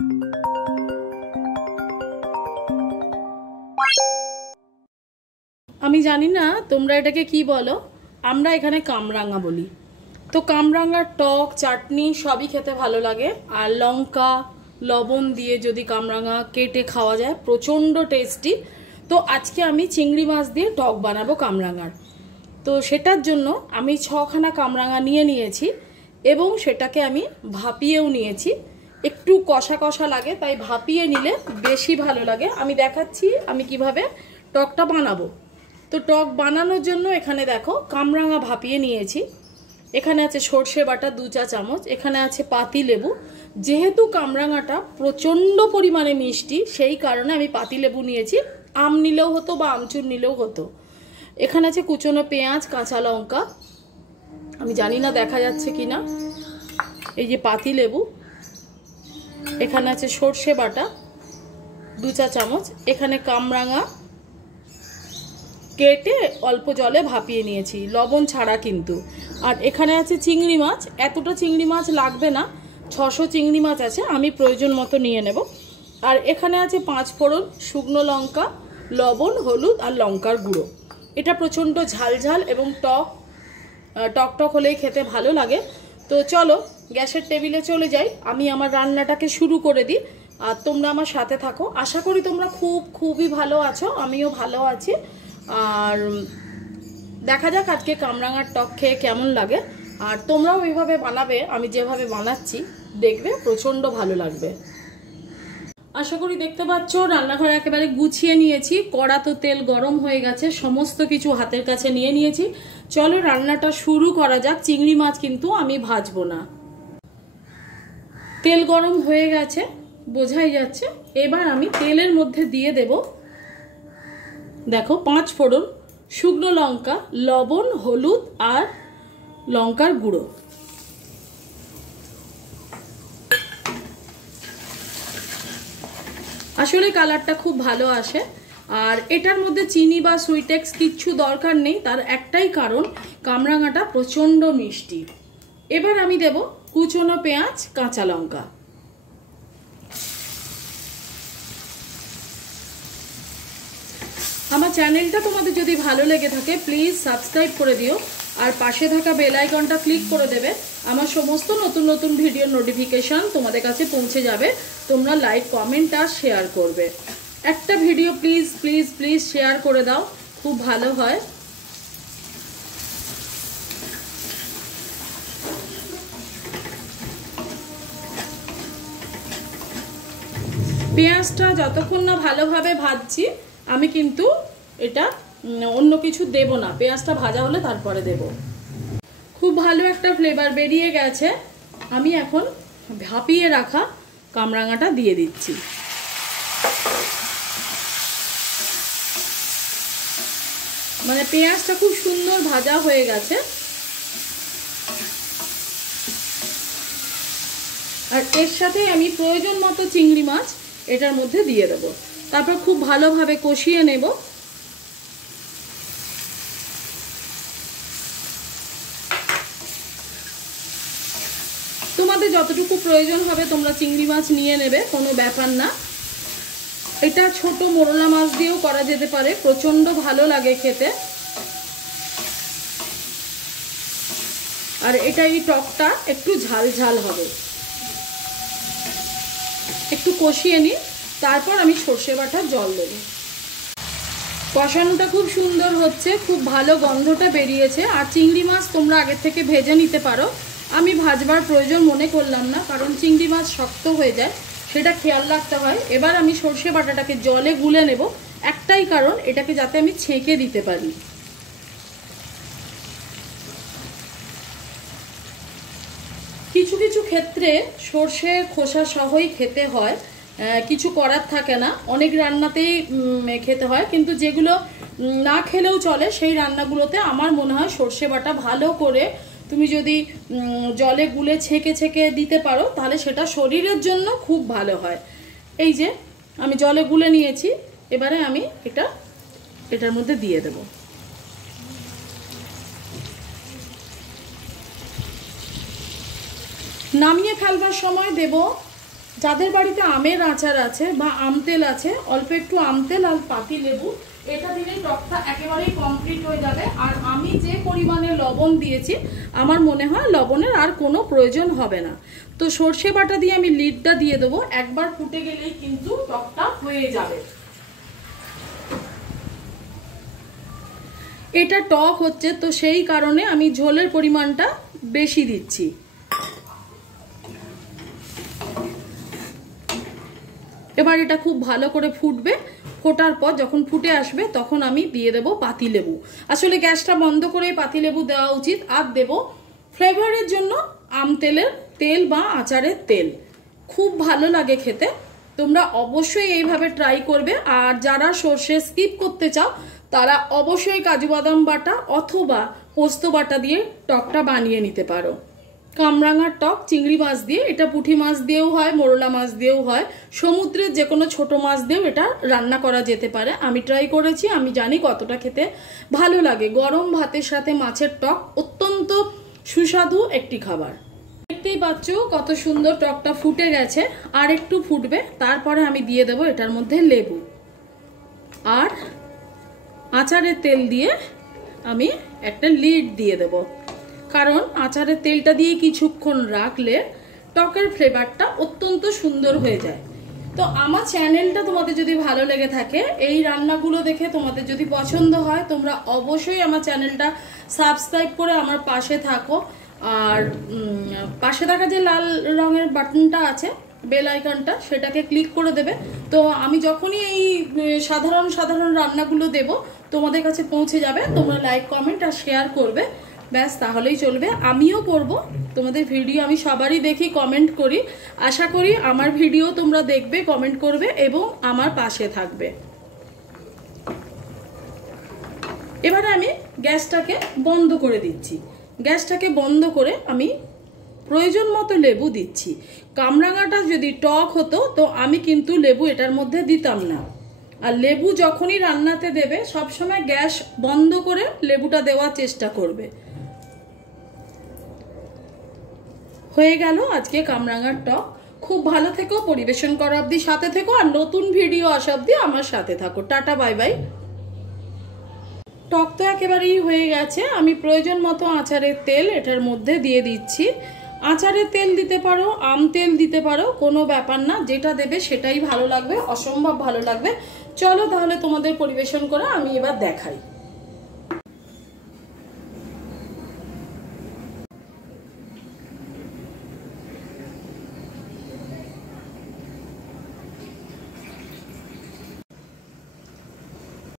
আমি জানি না তোমরা এটাকে কি বলো, আমরা এখানে কামরাঙা বলি। তো কামরাঙার টক চাটনি সবই খেতে ভালো লাগে, আর লঙ্কা লবণ দিয়ে যদি কামরাঙা কেটে খাওয়া যায় প্রচণ্ড টেস্টি। তো আজকে আমি চিংড়ি মাছ দিয়ে টক বানাবো কামরাঙার। তো সেটার জন্য আমি 6খানা কামরাঙা নিয়েছি এবং সেটাকে আমি ভাপিয়েও নিয়েছি। একটু কষা কষা লাগে, তাই ভাপিয়ে নিলে বেশি ভালো লাগে। আমি দেখাচ্ছি আমি কিভাবে টকটা বানাবো। তো টক বানানোর জন্য এখানে দেখো কামরাঙা ভাপিয়ে নিয়েছি। এখানে আছে সর্ষে বাটা 2 চা চামচ, এখানে আছে পাতি লেবু। যেহেতু কামরাঙাটা প্রচণ্ড পরিমাণে মিষ্টি, সেই কারণে আমি পাতি লেবু নিয়েছি। আম নিলেও হতো বা আমচুর নিলেও হতো। এখানে আছে কুচনো পেঁয়াজ, কাঁচা লঙ্কা, আমি জানি না দেখা যাচ্ছে কিনা, এই যে পাতি লেবু। এখানে আছে সর্ষে বাটা 2 চা চামচ, এখানে কামরাঙা কেটে অল্প জলে ভাপিয়ে নিয়েছি, লবণ ছাড়া কিন্তু। আর এখানে আছে চিংড়ি মাছ। এতটা চিংড়ি মাছ লাগবে না, 600 চিংড়ি মাছ আছে, আমি প্রয়োজন মতো নিয়ে নেব। আর এখানে আছে 5 ফোড়ন, শুকনো লঙ্কা, লবণ, হলুদ আর লঙ্কার গুঁড়ো। এটা প্রচণ্ড ঝাল ঝাল এবং টক টক হলেই খেতে ভালো লাগে। তো চলো গ্যাসের টেবিলে চলে যাই, আমি আমার রান্নাটাকে শুরু করে দিই আর তোমরা আমার সাথে থাকো। আশা করি তোমরা খুবই ভালো আছো, আমিও ভালো আছি। আর দেখা যাক আজকে কামরাঙার টক খেয়ে কেমন লাগে। আর তোমরাও এইভাবে বানাবে, আমি যেভাবে বানাচ্ছি দেখবে প্রচণ্ড ভালো লাগবে। আশা করি দেখতে পাচ্ছ রান্নাঘর একেবারে গুছিয়ে নিয়েছি। কড়াতো তেল গরম হয়ে গেছে, সমস্ত কিছু হাতের কাছে নিয়ে নিয়েছি। চলো রান্নাটা শুরু করা যাক। চিংড়ি মাছ কিন্তু আমি ভাজবো না। তেল গরম হয়ে গেছে, বোঝাই যাচ্ছে। এবার আমি তেলের মধ্যে দিয়ে দেব দেখো 5 ফোড়ন, শুকনো লঙ্কা, লবণ, হলুদ আর লঙ্কার গুঁড়ো। আসলে কালারটা খুব ভালো আসে। আর এটার মধ্যে চিনি বা সুইটেক্স কিচ্ছু দরকার নেই, তার একটাই কারণ কামরাঙাটা প্রচণ্ড মিষ্টি। এবার আমি দেব কুচনো পেঁয়াজ, কাঁচা লঙ্কা। আমার চ্যানেলটা তোমাদের যদি ভালো লেগে থাকে প্লিজ সাবস্ক্রাইব করে দিও, আর পাশে থাকা বেল আইকনটা ক্লিক করে দেবে। আমার সমস্ত নতুন নতুন ভিডিওর নোটিফিকেশন তোমাদের কাছে পৌঁছে যাবে। তোমরা লাইক, কমেন্ট আর শেয়ার করবে। একটা video please please please share করে দাও, খুব ভালো হয়। পেঁয়াজটা যতক্ষণ না ভালোভাবে ভাজছি আমি কিন্তু এটা অন্য কিছু দেব না, পেঁয়াজটা ভাজা হলে তারপরে দেব। খুব ভালো একটা ফ্লেভার বেরিয়ে গেছে। আমি এখন ভাপিয়ে রাখা কামরাঙাটা দিয়ে দিচ্ছি। মানে পেঁয়াজটা খুব সুন্দর ভাজা হয়ে গেছে। আর এর সাথে আমি প্রয়োজন মতো চিংড়ি মাছ এটার মধ্যে দিয়ে দেবো, তারপর খুব ভালোভাবে কষিয়ে নেব। তোমাদের যতটুকু প্রয়োজন হবে তোমরা চিংড়ি মাছ নিয়ে নেবে, কোনো ব্যাপার না। এটা ছোট মোরলা মাছ দিয়েও করা যেতে পারে, প্রচণ্ড ভালো লাগে খেতে। আর এটা এই টকটা একটু ঝাল ঝাল হবে। একটু কষিয়ে নিই, তারপর আমি সর্ষে বাটার জল দেব। কষানোটা খুব সুন্দর হচ্ছে, খুব ভালো গন্ধটা বেরিয়েছে। আর চিংড়ি মাছ তোমরা আগের থেকে ভেজে নিতে পারো, আমি ভাজবার প্রয়োজন মনে করলাম না, কারণ চিংড়ি মাছ শক্ত হয়ে যায়, সেটা খেয়াল রাখতে হয়। এবার আমি সর্ষে বাটাটাকে জলে গুলে নেব, একটাই কারণ এটাকে যাতে আমি ছেঁকে দিতে পারি। কিছু কিছু ক্ষেত্রে সর্ষে খোসা সহই খেতে হয়, কিছু করার থাকে না, অনেক রান্নাতেই খেতে হয়। কিন্তু যেগুলো না খেলেও চলে সেই রান্নাগুলোতে আমার মনে হয় সর্ষে বাটা ভালো করে তুমি যদি জলে গুলে ছেঁকে ছেঁকে দিতে পারো তাহলে সেটা শরীরের জন্য খুব ভালো হয়। এই যে আমি জলে গুলে নিয়েছি, এবারে আমি এটার মধ্যে দিয়ে দেব। নামিয়ে ফেলবার সময় দেব যাদের বাড়িতে আমের আচার আছে বা আমতেল আছে, অল্প একটু আমতেল আর পাতি লেবু এটা দিলে টকটা একেবারেই কমপ্লিট হয়ে যাবে। আর আমি যে পরিমাণে লবণ দিয়েছি আমার মনে হয় লবণের আর কোনো প্রয়োজন হবে না। তো সর্ষে বাটা দিয়ে আমি লিডটা দিয়ে দেবো, একবার ফুটে গেলেই কিন্তু টকটা হয়ে যাবে। এটা টক হচ্ছে তো সেই কারণে আমি ঝোলের পরিমাণটা বেশি দিচ্ছি। এবার এটা খুব ভালো করে ফুটবে, ফোটার পর যখন ফুটে আসবে তখন আমি দিয়ে দেবো পাতিলেবু। আসলে গ্যাসটা বন্ধ করেই পাতিলেবু দেওয়া উচিত। আর দেব ফ্লেভারের জন্য আমতেলের তেল বা আচারের তেল, খুব ভালো লাগে খেতে। তোমরা অবশ্যই এইভাবে ট্রাই করবে। আর যারা সর্ষে স্কিপ করতে চাও তারা অবশ্যই কাজু বাদাম বাটা অথবা পোস্ত বাটা দিয়ে টকটা বানিয়ে নিতে পারো। কামরাঙার টক চিংড়ি মাছ দিয়ে, এটা পুঁটি মাছ দিয়েও হয়, মোরলা মাছ দিয়েও হয়, সমুদ্রের যে কোনো ছোট মাছ দিয়েও এটা রান্না করা যেতে পারে। আমি ট্রাই করেছি, আমি জানি কতটা খেতে ভালো লাগে। গরম ভাতের সাথে মাছের টক অত্যন্ত সুস্বাদু একটি খাবার। দেখতেই পাচ্ছ কত সুন্দর টকটা ফুটে গেছে, আর একটু ফুটবে, তারপরে আমি দিয়ে দেবো এটার মধ্যে লেবু আর আচারের তেল দিয়ে আমি একটা লিড দিয়ে দেবো। কারণ আচারের তেলটা দিয়ে কিছুক্ষণ রাখলে টকের ফ্লেভারটা অত্যন্ত সুন্দর হয়ে যায়। তো আমার চ্যানেলটা তোমাদের যদি ভালো লেগে থাকে, এই রান্নাগুলো দেখে তোমাদের যদি পছন্দ হয়, তোমরা অবশ্যই আমার চ্যানেলটা সাবস্ক্রাইব করে আমার পাশে থাকো। আর পাশে থাকা যে লাল রঙের বাটনটা আছে, বেল আইকনটা, সেটাকে ক্লিক করে দেবে। তো আমি যখনই এই সাধারণ সাধারণ রান্নাগুলো দেব তোমাদের কাছে পৌঁছে যাবে। তোমরা লাইক, কমেন্ট আর শেয়ার করবে, ব্যাস তাহলেই চলবে। আমিও করব, তোমাদের ভিডিও আমি সবারই দেখি, কমেন্ট করি। আশা করি আমার ভিডিও তোমরা দেখবে, কমেন্ট করবে এবং আমার পাশে থাকবে। এবারে আমি গ্যাসটাকে বন্ধ করে দিচ্ছি। গ্যাসটাকে বন্ধ করে আমি প্রয়োজন মতো লেবু দিচ্ছি। কামরাঙাটা যদি টক হতো তো আমি কিন্তু লেবু এটার মধ্যে দিতাম না। আর লেবু যখনই রান্নাতে দেবে সবসময় গ্যাস বন্ধ করে লেবুটা দেওয়ার চেষ্টা করবে। হয়ে গেল আজকে কামরাঙার টক। খুব ভালো থেকো, পরিবেশন করা অবধি সাথে থেকো, আর নতুন ভিডিও আসা অবধি আমার সাথে থাকো। Tata, bye bye. টক তো একেবারেই হয়ে গেছে। আমি প্রয়োজন মতো আচারের তেল এটার মধ্যে দিয়ে দিচ্ছি। আচারের তেল দিতে পারো, আম তেল দিতে পারো, কোনো ব্যাপার না, যেটা দেবে সেটাই ভালো লাগবে, অসম্ভব ভালো লাগবে। চলো তাহলে তোমাদের পরিবেশন করে আমি এবার দেখাই।